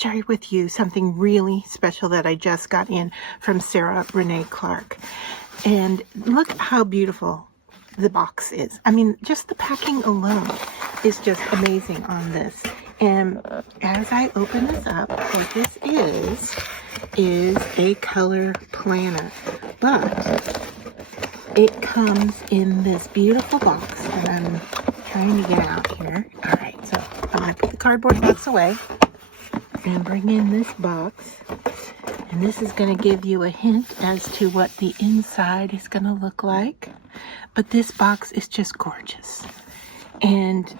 share with you something really special that I just got in from Sarah Renea Clark. And look how beautiful the box is. I mean, just the packing alone is just amazing on this. And as I open this up, what this is a color planner. But it comes in this beautiful box, and I'm trying to get out here. All right, so I'm going to put the cardboard box away and bring in this box. And this is going to give you a hint as to what the inside is going to look like. But this box is just gorgeous. And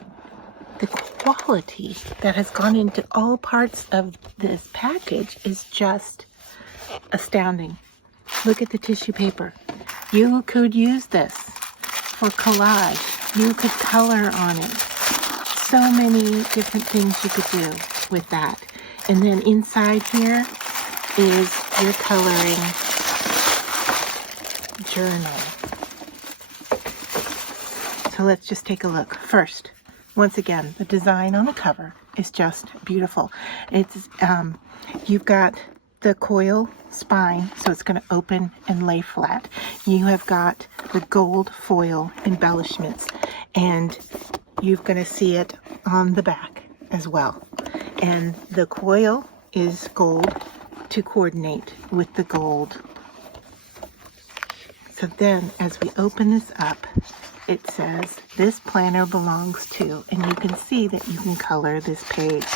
the quality that has gone into all parts of this package is just astounding. Look at the tissue paper. You could use this for collage. You could color on it. So many different things you could do with that. And then inside here is your coloring journal. So let's just take a look. First, once again, the design on the cover is just beautiful. It's you've got the coil spine, so it's going to open and lay flat. You have got the gold foil embellishments, and you're going to see it on the back as well. And the coil is gold to coordinate with the gold. So then as we open this up, it says this planner belongs to, and you can see that you can color this page.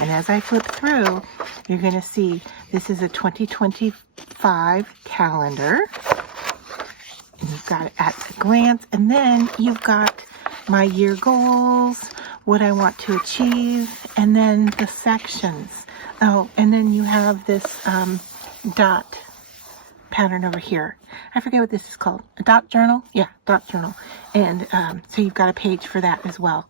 And as I flip through, you're going to see this is a 2025 calendar. And you've got it at a glance, and then you've got my year goals, what I want to achieve, and then the sections. Oh, and then you have this dot pattern over here. I forget what this is called. A dot journal? Yeah, dot journal. And so you've got a page for that as well.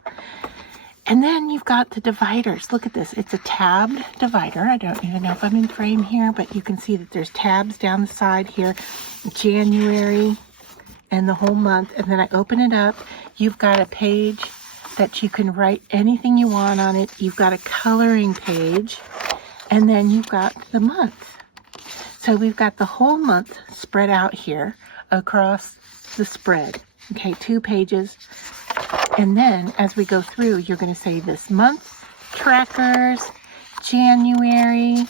And then you've got the dividers. Look at this. It's a tabbed divider. I don't even know if I'm in frame here, but you can see that there's tabs down the side here. January and the whole month. And then I open it up. You've got a page that you can write anything you want on it. You've got a coloring page. And then you've got the month. So we've got the whole month spread out here across the spread. Okay, 2 pages. And then as we go through, you're going to say this month, trackers, January,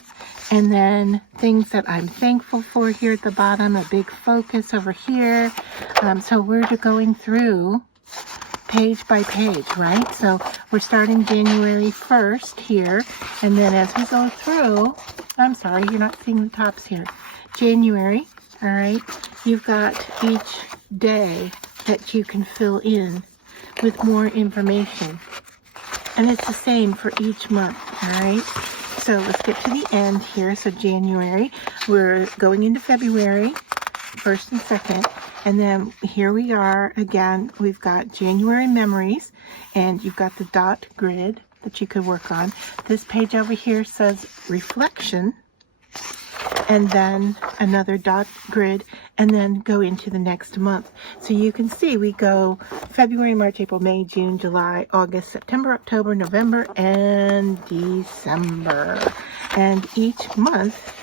and then things that I'm thankful for here at the bottom, a big focus over here. So we're going through page by page, right? So we're starting January 1st here, and then as we go through, I'm sorry, you're not seeing the tops here. January, all right, you've got each day that you can fill in with more information. And it's the same for each month, all right? So let's get to the end here. So January, we're going into February, 1st and 2nd. And then here we are again. We've got January memories, and you've got the dot grid that you could work on. This page over here says reflection, and then another dot grid, and then go into the next month. So you can see we go February, March, April, May, June, July, August, September, October, November, and December. And each month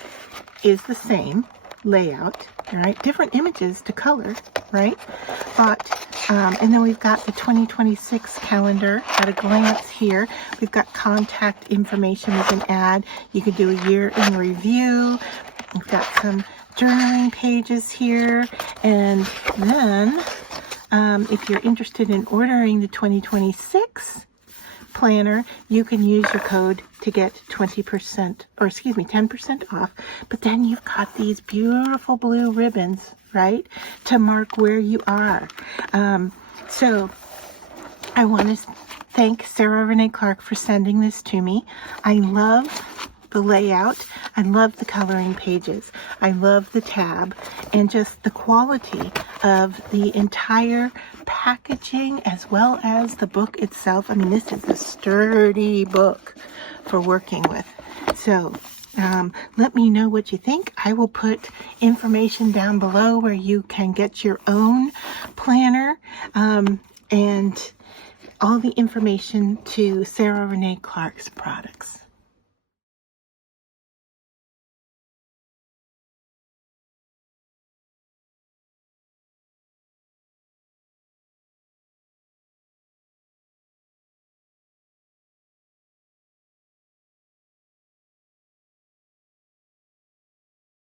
is the same layout, all right? Different images to color, right? But and then we've got the 2026 calendar at a glance here. We've got contact information we can add. You can do a year in review. We've got some journaling pages here. And then if you're interested in ordering the 2026 planner, you can use your code to get 20%, or excuse me, 10% off. But then you've got these beautiful blue ribbons, right, to mark where you are. So I want to thank Sarah Renea Clark for sending this to me. I love the layout. I love the coloring pages. I love the tab, and just the quality of the entire packaging as well as the book itself. I mean, this is a sturdy book for working with. So let me know what you think. I will put information down below where you can get your own planner, and all the information to Sarah Renea Clark's products.